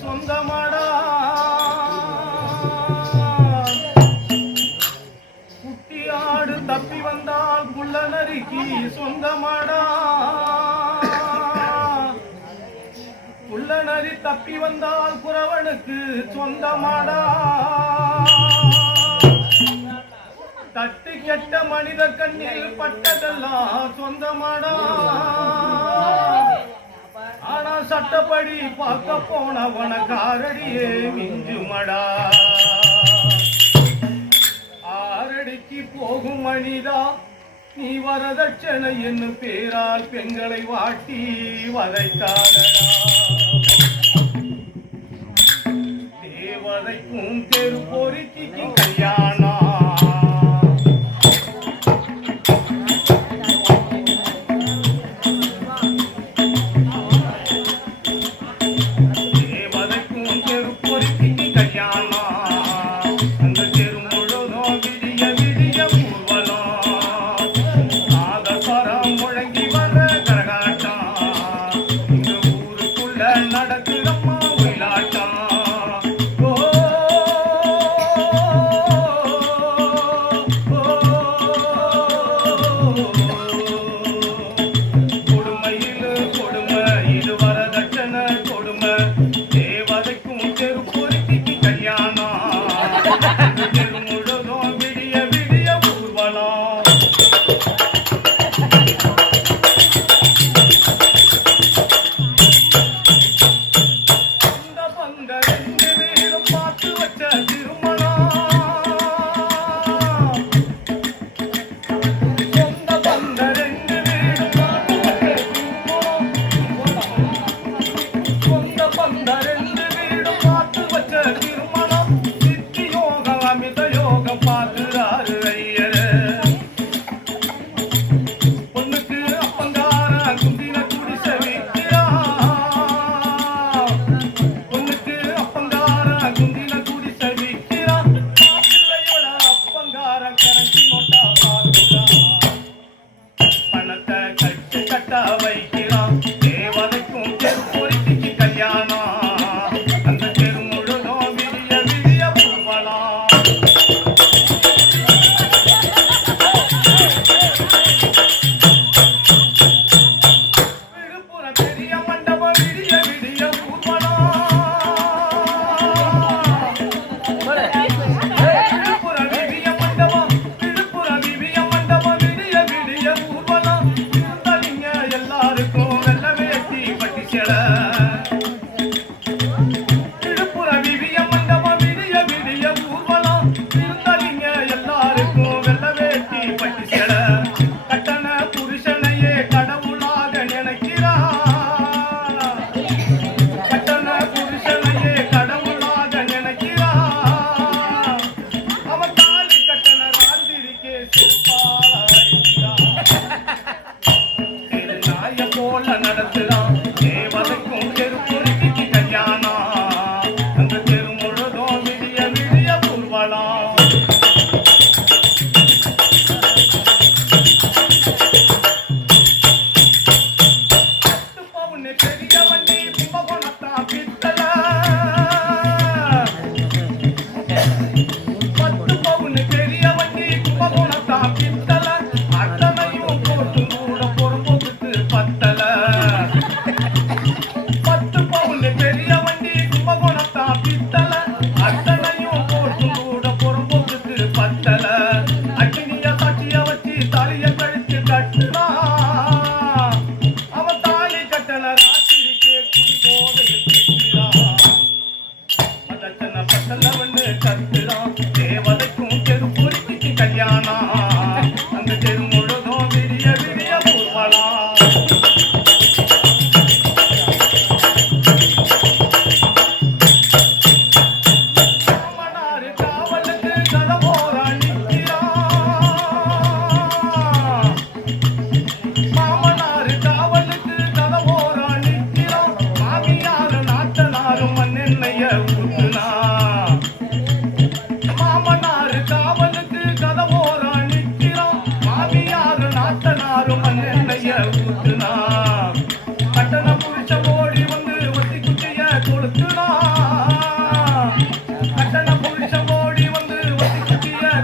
சொந்தமாடா குட்டியாடு தப்பி வந்தால் புள்ள நரிக்கு சொந்தமாடா புள்ள நரி தப்பி வந்தால் குறவனுக்கு சொந்தமாடா தட்டு கெட்ட மனித கண்ணில் பட்டதெல்லாம் சொந்தமாடா ஆனா சட்டப்படி பார்க்க போனவன காரடியே மிஞ்சுமடா ஆரடிக்கு போகும் மனிதா நீ வரதட்சணை என்னும் பேரால் பெண்களை வாட்டி வதைக்காதடா தேவதைக்கும் தெரு பொறுக்கிக்கும் கல்யாணம்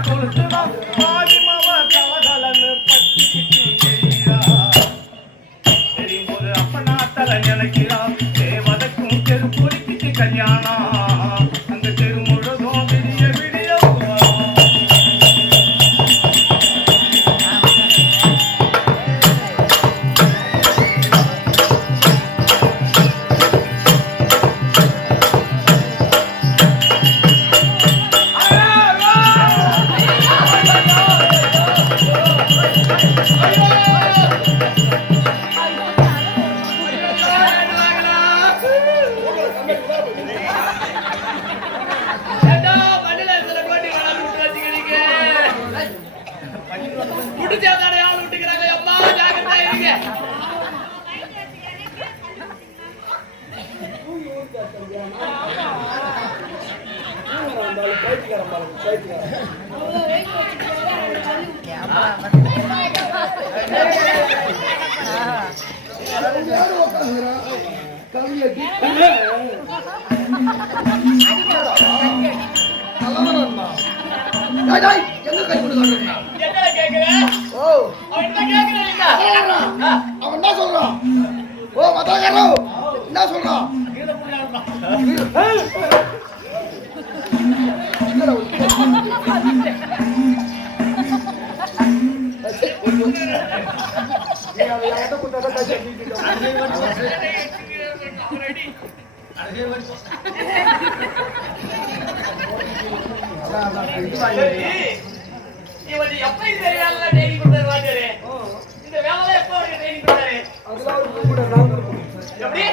கொளுத்துனா மாறி மவ கலகலன்னு பட்டி நினைக்கிறான் தேவதைக்கும் தெரு பொறுக்கிட்டு கல்யாணம் அந்த தெரு முழுதும் விடிய விடிய அவன் என்ன சொல்றான்? ஓ மதாகரோ என்ன சொல்றான்? இவன் எப்படி தெரியாத டெய்லி கொடுத்தாரு வாத்தியாரே. இந்த வேலை எப்போ டெய்லி கொடுத்தாரு? எப்படி?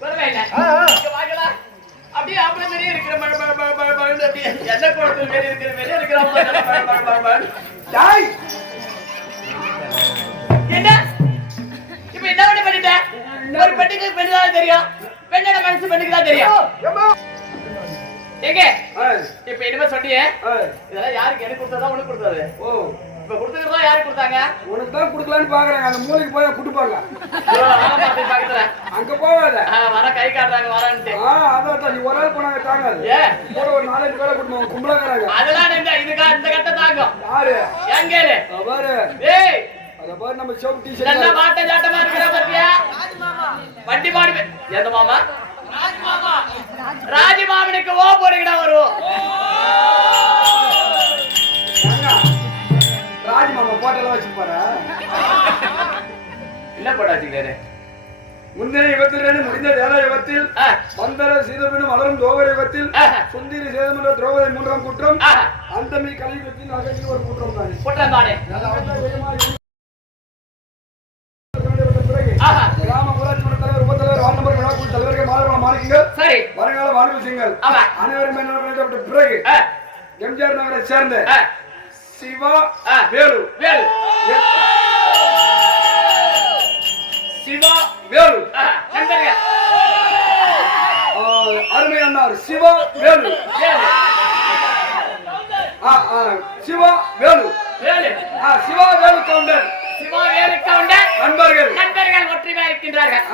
பரவாயில்ல. இங்க வாங்கடா. அப்படியே ஆம்பளை மாதிரியே இருக்கிற மழை மழை மழை மழை மழை அப்படியே என்ன குளத்தில் மேலே இருக்கிற மேலே இருக்கிற மழை மழை மழை மழை. டாய் என்ன? இப்ப என்ன பண்ணிட்ட? ஒரு பெண்ணுக்கு பெண்ணுதான் தெரியும். பெண்ணோட மனசு பெண்ணுக்கு தான் தெரியும். எங்க இப்ப இனிமே சொன்னியே இதெல்லாம் யாருக்கு எனக்கு கொடுத்ததா உனக்கு கொடுத்தது? ஓ இப்ப கொடுத்ததா யாருக்கு கொடுத்தாங்க? உனக்கு தான் கொடுக்கலான்னு பாக்குறாங்க. அந்த மூலைக்கு போய் குடுப்பாங்க. அங்க போவாத வர கை காட்டுறாங்க வரான்ட்டு. அதான் நீ ஒரு ஆள் போனாங்க தாங்காது. கூட ஒரு 4-5 பேரை கூட்டுவாங்க கும்பலாக்குறாங்க. அதெல்லாம் இந்த கட்ட தாங்கும். யாரு எங்க பாரு ஏய் அத பாரு நம்ம ஷோப் டீ-ஷர்ட் நல்ல மாட்ட ஜாட்டமா இருக்கற பத்தியா? வண்டி மாடு எந்த மாமா? ராஜமாமனுக்கு ஓ போடுங்கடா வரும். ராஜமாமா போட்டெல்லாம் வச்சுப்பாரா? என்ன போட்டா வச்சுக்கிறாரு? முன்னே யுகத்தில் முடிந்த வேலை யுகத்தில் மந்தர சீதபினும் மலரும் தோகர யுகத்தில் சுந்தரி சேதமன்ற திரௌபதி 3ஆம் குற்றம் அந்தமி கலியுகத்தின் அகற்றி ஒரு குற்றம் தானே. குற்றம் தானே. கிராம ஊராட்சி மன்ற தலைவர் உபத்தலைவர் வார்டு நம்பர் விழாக்குழு தலைவர்கள் மாணவர்கள் மாணிக்கங்கள் சரி வருங்கால வாழ்வு செய்யுங்கள். அனைவரும் என்ன பிறகு எம்ஜிஆர் நகரை சேர்ந்த சிவா வேலு வேலு சிவா வேலு அருமை அண்ணார் சிவா வேலு சிவா வேலு சிவா வேலு கவுண்டர் சிவா வேலு கவுண்டர் நண்பர்கள் ஒற்றுமையா இருக்கின்றார்கள்.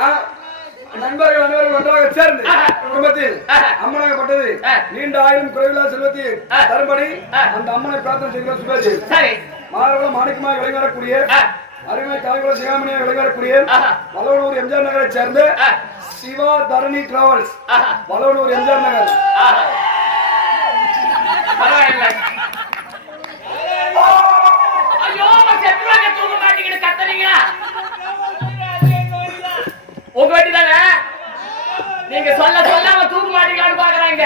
நண்பர்கள் அனைவரும் ஒன்றாக சேர்ந்து குடும்பத்தில் அம்மனாகப்பட்டது நீண்ட ஆயிரம் குறைவில்லா செல்வத்தில் தரும்படி அந்த அம்மனை பிரார்த்தனை செய்கிற சுபேஜி சரி மாணவர்களும் மாணிக்கமாக விளங்கக்கூடிய அருமை தாய்குல சிகாமணியாக விளங்கக்கூடிய வளவனூர் எம்ஜிஆர் நகரை சேர்ந்த சிவா தரணி டிராவல்ஸ் வளவனூர் எம்ஜிஆர் நகர். ஐயோ செத்துவாங்க தூங்க மாட்டீங்கன்னு கத்துறீங்களா? உங்க வண்டி தானே? நீங்க சொல்ல அவன் தூக்க மாட்டீங்களான்னு பாக்குறாங்க.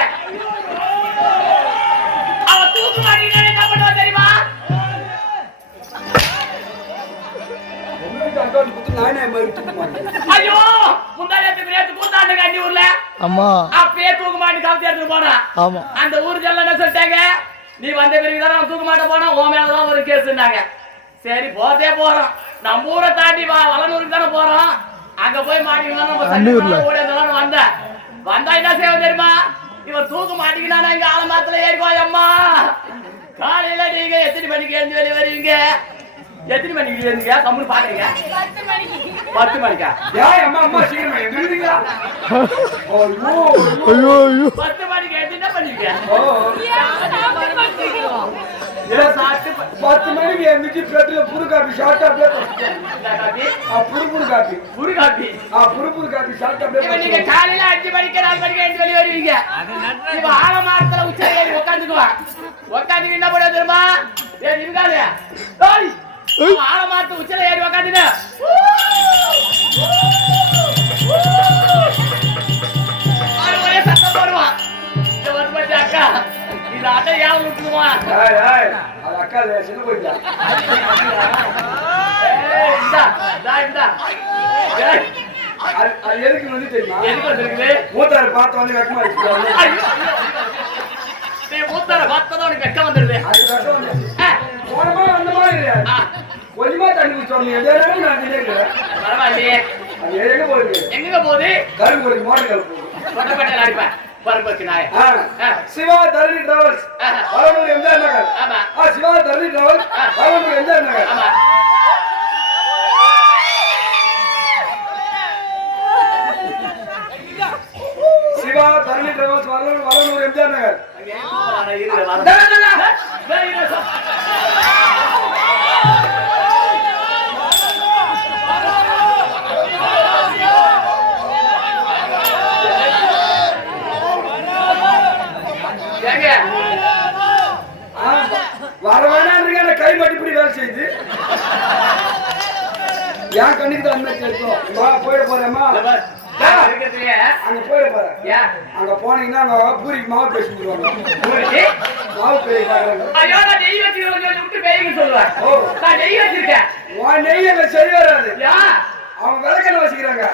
அவன் தூக்க மாட்டீங்கன்னா என்ன பண்ணுவா தெரியுமா? ஐயோ முந்தாயத்துக்கு கூத்தாண்டு கண்டி ஊர்ல அப்பயே தூக்க மாட்டி காமிச்சு எடுத்துட்டு போனா அந்த ஊர் ஜல்ல என்ன சொல்லிட்டாங்க, நீ வந்த பிறகுதான் அவன் தூக்க மாட்ட போனா உன் மேலதான் ஒரு கேஸ்னாங்க. சரி போதே போறோம், நம்ம ஊரை தாண்டி வளனூருக்கு தானே போறோம். அங்க போய் மாட்டிக்கலாம் வந்தா என்ன செய்ய தெரியுமா? இவன் தூக்க மாட்டிக்கினா இங்க ஆலமாத்துல ஏறிக்குவாய் அம்மா. காலையில நீங்க எத்தனை மணிக்கு எழுந்து வெளியே வருவீங்க? எத்தனை மணிக்கு எழுந்துங்க கம்முன்னு பாக்குறீங்க? 10 மணிக்கா? அம்மா அம்மா சீக்கிரமா எழுந்துங்களா? 10 மணிக்கு எழுந்து என்ன பண்ணுவீங்க? 10 மணிக்கு எந்திரிச்சு பெட்ல புது காபி ஷார்ட்டா புரு காபி புரு காபி ஷார்ட்டா நீங்க காலையில 5 மணிக்கு 4 மணிக்கு எழுந்து வெளிய வருவீங்க. இப்ப ஆலமரத்துல உச்ச ஏறி உட்காந்துக்குவா. உட்காந்து என்ன பண்ண தெரியுமா? ஏய் நிமிகாதே. டேய். ஆலமரத்து உச்சல ஏறி உட்காந்துன. ஒரே சத்தம் போடுவா. இந்த வந்து அக்கா இந்த அட்டை யாவ விட்டுடுவா. ஏய் அது அக்கா சின்ன போயிட்டா. ஏய் இந்தா. ஏய் அது எதுக்கு வந்து தெரியுமா? எதுக்கு வந்திருக்குது? மூத்தாரு பார்த்து வந்து வெக்கமா இருக்கு. நீ மூத்தார பார்த்தா உனக்கு வெக்கம் வந்துருது. அது வெக்கம் வந்து. போனமா அந்த மாதிரி இல்லையா? கொஞ்சமா தண்ணி குடிச்சோம். நீ எதேனோ நான் நினைக்கிறேன். பரவாயில்லையே. அது எங்க போகுது? எங்க போகுது? கருங்குடி மோட்டர் போகுது. கொட்டப்பட்ட அடிப்பா. பரம்பக்கு நாய. சிவா தரணி டிராவல்ஸ். வரணும் எம்ஜிஆர் நகர். ஆமா. சிவா தரணி டிராவல்ஸ். வரணும் எம்ஜிஆர் நகர். ஆமா. சிவா தரணி டிராவல்ஸ் வரணும் எம்ஜிஆர் நகர். வர வேணாம் கை மட்டிப்படி வேலை செய்யுது. என் கண்ணுக்கு தான் போயிட போறேம்மா. அங்க போயிட போறேன். அங்க போனீங்கன்னா அங்க பூரிக்கு மாவு பேசிடுவாங்க. மாவு பேசி நெய் அங்க சரி வராது. அவங்க விளக்கெண்ண வச்சுக்கிறாங்க.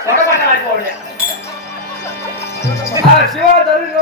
சிவா தருண்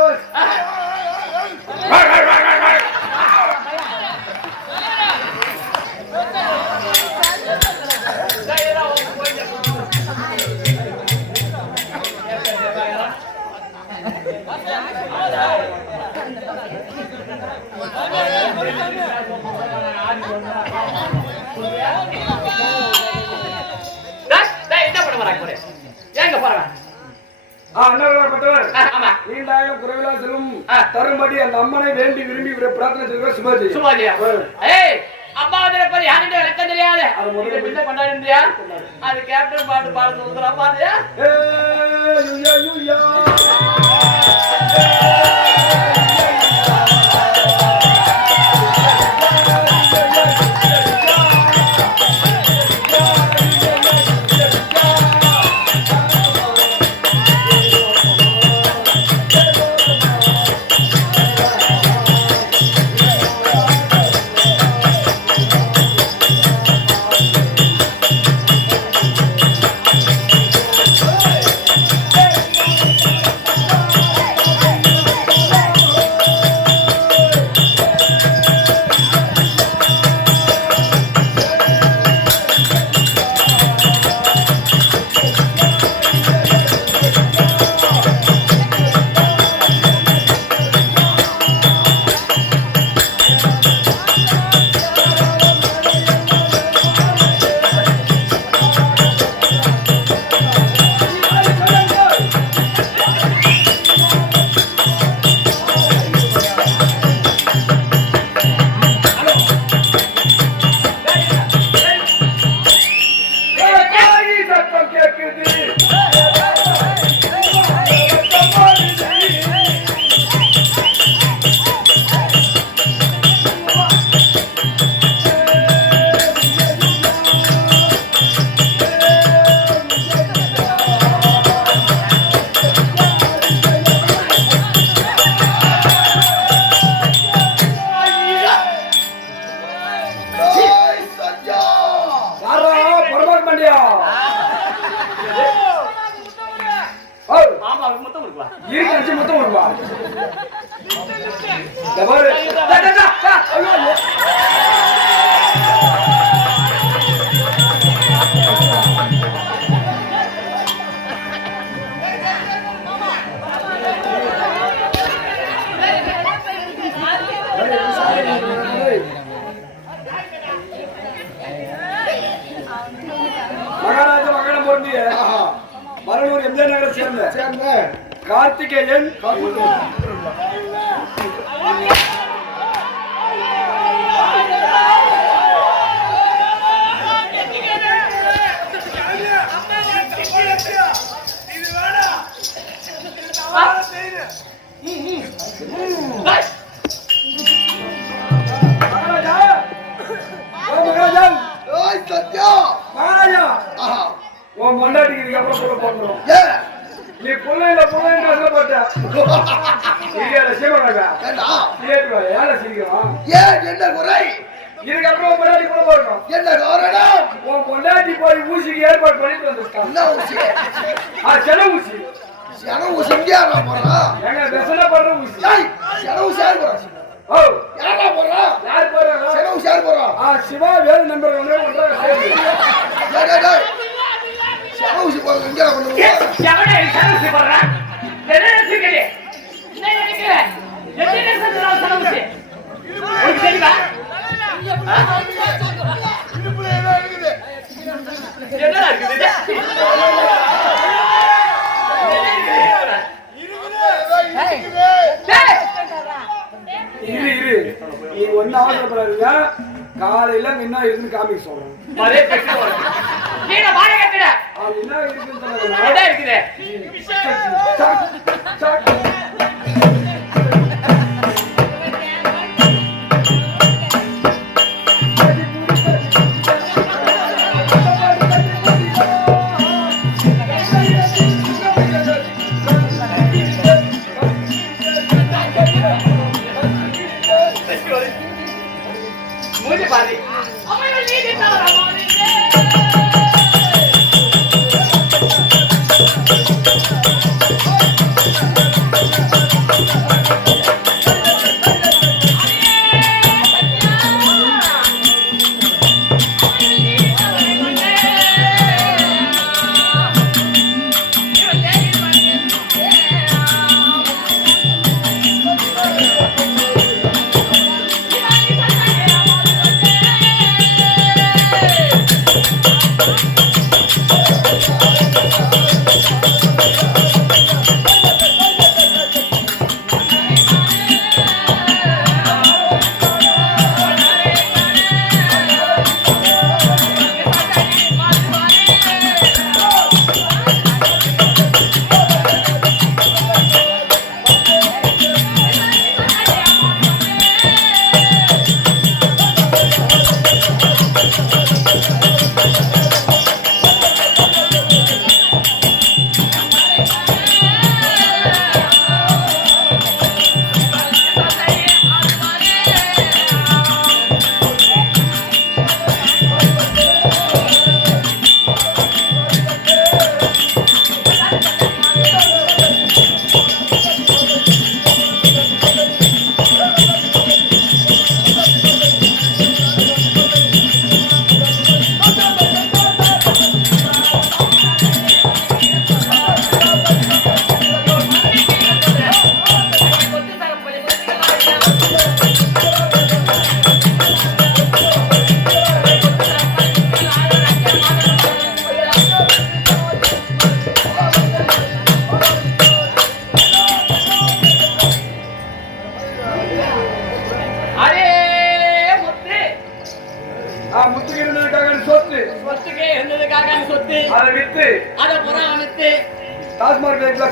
குறைவிலா செல்வம் தரும்படி அந்த அம்மனை வேண்டி விரும்பி பிரார்த்தனை செய்கிற சுபாஜி. அம்மா வந்து யாருன்னு எனக்கு தெரியாது. கொண்டாடியா அது கேப்டன் பாட்டு பாடு சொல்றா பாருயா. மரலூர் எம்ஜிஆர் நகரை சேர்ந்த கார்த்திகேயன் மகாராஜா உன் மண்டாட்டிக்கு இதுக்கப்புறம் புள்ள போட்டுரும் நீ புள்ளையில புள்ளைன்னு சொல்லப்பட்ட ஏழை சிரிக்கலாம் என்ன குறை இதுக்கப்புறம் உன் பொண்டாட்டி கூட போடணும் என்ன காரணம் உன் பொண்டாட்டி போய் ஊசிக்கு ஏற்பாடு பண்ணிட்டு வந்திருக்கான் என்ன ஊசி செலவு ஊசி செலவு செஞ்சாரா போறா எங்க பெசல பண்ற ஊசி செலவு சார் போறா ஓ யாரா போறா யார் போறாங்க செலவு சார் போறா சிவா வேறு நம்பர் ஒன்றாக செலவு ஊசி போற எங்க பண்ணுவோம் எவனே செலவு போறா என்ன நினைக்கிறீங்க என்ன நினைக்கிறீங்க என்ன செலவு உங்களுக்கு தெரியுமா என்னடா இருக்குது இரு நீங்க ஒண்ணு அவசரப்படாதீங்க காலையில முன்ன இருந்து காமிக்க சொல்றேன் அதே பெற்று நீங்க வாழ கட்டுற என்ன இருக்குன்னு என்ன இருக்குது மூஞ்சி பாரு அவன் நீதி தவறானே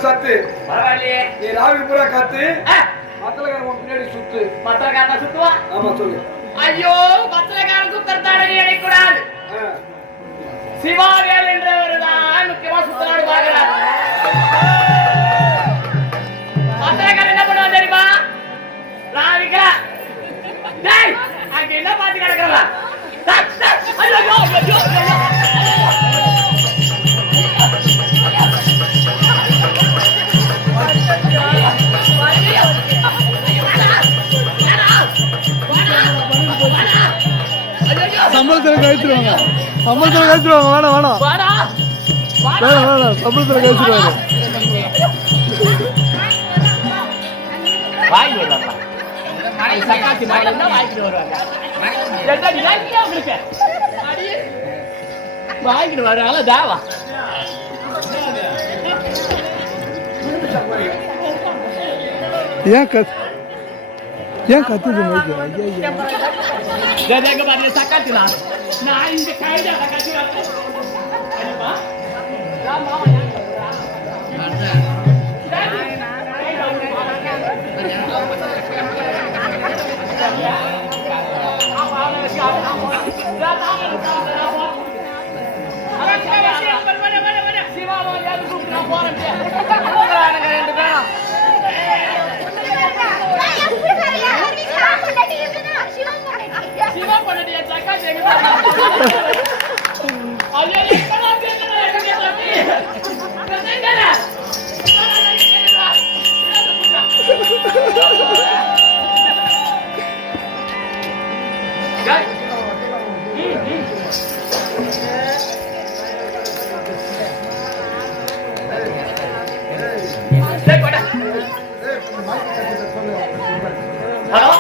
சத்து பரவாயில்லையே நீ ராவி பூரா காத்து மத்தலகாரன் பின்னாடி சுத்து மத்தலகாரன் சுத்துவா ஆமா சொல்லு ஐயோ மத்தலகாரன் சுத்தத்தாட நீ நினைக்கூடாது சிவாவேல் என்றவர் தான் முக்கியமா சுத்தலாடு பாக்குறார் மத்தலகாரன் என்ன பண்ணுவா தெரியுமா ராவிகா டேய் அங்க என்ன பாத்து கிடக்குறா ஐயோ ஐயோ சம்பளத்துல கழிச்சிருவாங்க வேணாம் சம்பளத்துல கழிச்சிருவாங்க வாங்கி வருவாங்க சக்காத்தி மாடல் வாங்கிட்டு வருவாங்க வாங்கிட்டு வருவாங்களா தாவா ஏன் கத்துது பாருங்க சக்காத்தினா நான் இந்த கையில சக்காத்தி போறேன் ரெண்டு பேரும் சிவா பண்ணடியா சக்கா தேங்க ஐயோ எப்பலாம் பேசுறா எனக்கு தம்பி என்னங்கடா Guys. Hello?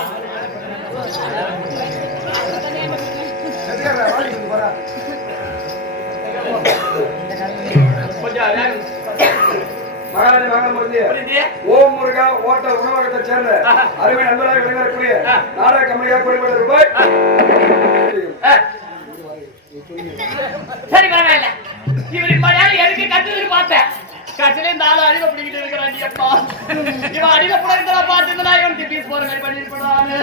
மகாராஜா மகாமுருகே ஓம் முருகா ஓட்ட உணவகத்தை சேர்ந்த அருமை நண்பராக விளங்கக்கூடிய நாடக கம்பெனியாக குறிப்பிட்ட ரூபாய் சரி பரவாயில்ல இவருக்கு மரியாதை எதுக்கு கட்டுதுன்னு பார்த்தேன் கட்டில இந்த ஆளு அடிமை பிடிக்கிட்டு இருக்கிறான் எப்பா இவன் அடிமை பிடிக்கிறா பார்த்துருந்தா இவனுக்கு பீஸ் போற மாதிரி பண்ணிருப்பான்னு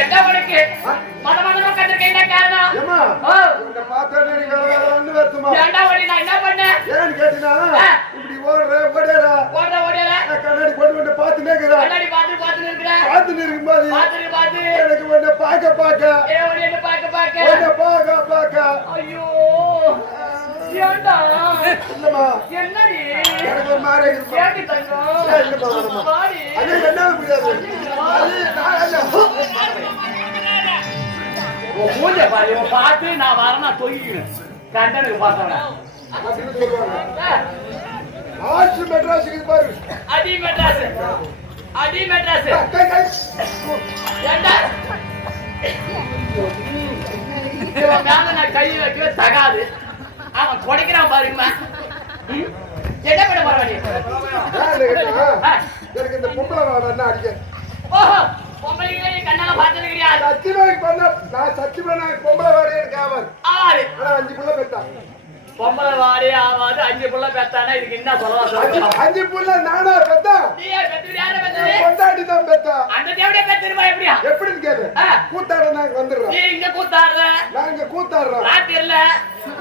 என்ன உனக்கு மதமதமா கட்டிருக்கீங்க காரணம் ஏண்டா ஓடி நான் என்ன பண்ணேன் இப்படி ஓடுற கண்ணாடி போட்டு பார்த்துட்டே இருக்கிறா கண்ணாடி பார்த்து இருக்கிறேன் பார்த்துட்டு இருக்கும்போது பார்த்து எனக்கு உன்னை பார்க்க என்ன பார்க்க ஐயோ ஏண்டா இல்லம்மா என்னடி எனக்கு ஒரு மாதிரி இருக்கு ஏண்டி தங்கம் வாடி அது என்ன முடியாது பூஜை பாரு பார்த்து நான் வரணும் தொங்கிக்கணும் கண்டனுக்கு பார்த்தவன ஆட்சி மெட்ராஸுக்கு பாரு அடி மெட்ராஸ் ஏண்டா இவன் மேல நான் கை வைக்கவே தகாது அவன் கொடைக்கிறான் பாருங்கம்மா என்ன பண்ண போறவன் எனக்கு இந்த பொம்பளை வாடா அடிக்க ஓஹோ பொம்பளைங்களே நீ கண்ணால பார்த்துருக்கிறியா சத்தியமா பொம்பளை வாடகை எனக்கு ஆவாது ஆறு ஆனா 5 புள்ள பெத்தா பொம்பளை வாடே ஆவாது 5 புள்ள பெத்தானா இதுக்கு என்ன சொல்லலாம் 5 புள்ள நானா பெத்தா நீயே பெத்துறியா பெத்துறே கொண்டாடி தான் பெத்தா அந்த தேவடே பெத்துருமா எப்படியா எப்படின்னு கேளு கூத்தாட நான் வந்துடுறேன் நீ இங்க கூத்தாடுற நான் இங்க கூத்தாடுறேன் ராத்திரில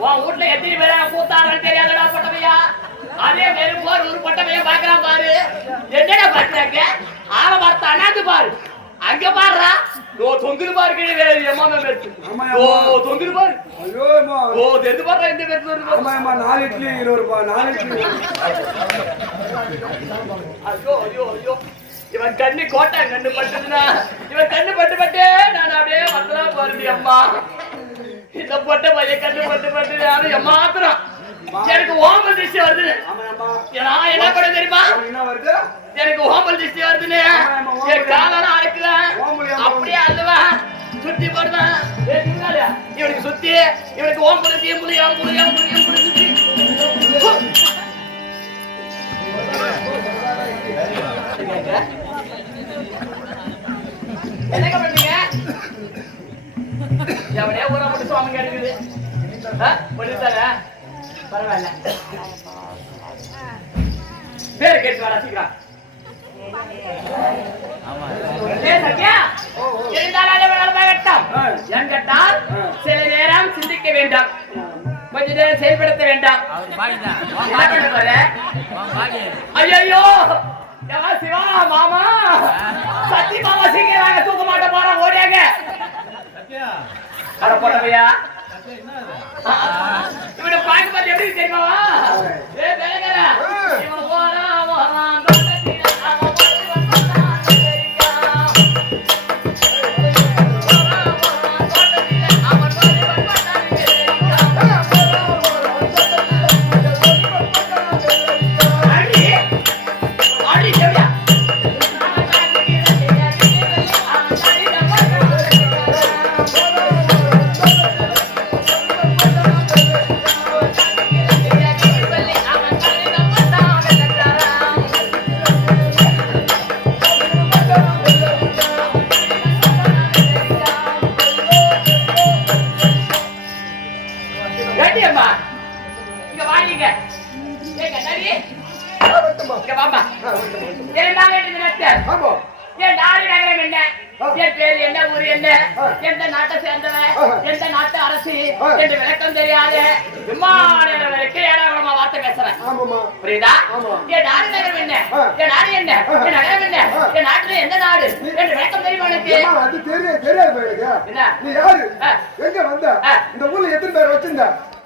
உன் வீட்டுல எத்தனை பேரா கூத்தாடுறன்னு தெரியாதடா பொட்டமையா அதே மாதிரி போர் ஒரு பொட்டமையா பாக்குறான் பாரு என்னடா பாக்குறாங்க ஆள பார்த்து அண்ணாந்து பாரு அங்க பாருடா ஓ தொங்குது பாரு கீழே எம்மாமே பெத்து ஓ தொங்குது பாரு ஐயோ அம்மா ஓ தெரிந்து பாரு இந்த பெத்து வருது அம்மா அம்மா 4 இட்லி 20 ரூபாய் 4 இட்லி ஐயோ இவன் கண்ணு கோட்டை கண்ணு பட்டுதுனா இவன் கண்ணு பட்டு நான் அப்படியே வந்தா பாருடி அம்மா இந்த பொட்டை பையன் கண்ணு பட்டு யாரும் ஏமாத்துறான் எனக்கு ஓமல் திருஷ்டி வருது நான் என்ன பண்ண தெரியுமா என்ன வருது எனக்கு ஓமல் திருஷ்டி வருதுன்னு என் காலெல்லாம் அரைக்கல அப்படியே அல்லவன் சுத்தி போடுவேன் இவனுக்கு சுத்தி இவனுக்கு ஓம்புல தீம்புல சுத்தி என்ன பண்றீங்க எவனே ஊரா மட்டும் சுவாமி கிடைக்குது பண்ணிட்டாங்க பரவாயில்ல பேர் கேட்டு வர சீக்கிரம் சில நேரம் சிந்திக்க வேண்டாம் கொஞ்ச நேரம் செயல்படுத்த வேண்டாம் ஐயோ சிவா மாமா சத்தி மாமா சீக்கிரம் தூக்க மாட்ட போற ஓடியாங்க அட போடவையா இவனை பாக்கு பார்த்து எப்படி தெரியுமா இவன் போறான் என் பேரு என்ன, ஊரு என்ன, எந்த நாட்டை சேர்ந்தவன், எந்த நாட்டு அரசு என்று விளக்கம் தெரியாது ஏடாகுளமா வார்த்தை பேசுறேன். புரியுதா? என் நாடு நகரம் என்ன, என் நாடு என்ன, என் நகரம் என்ன, என் நாட்டுல எந்த நாடு என்று விளக்கம் தெரியுமா எனக்கு? அது தெரியாது. நீ யாரு, எங்க வந்த, இந்த ஊர்ல எத்தனை பேர் வச்சிருந்த?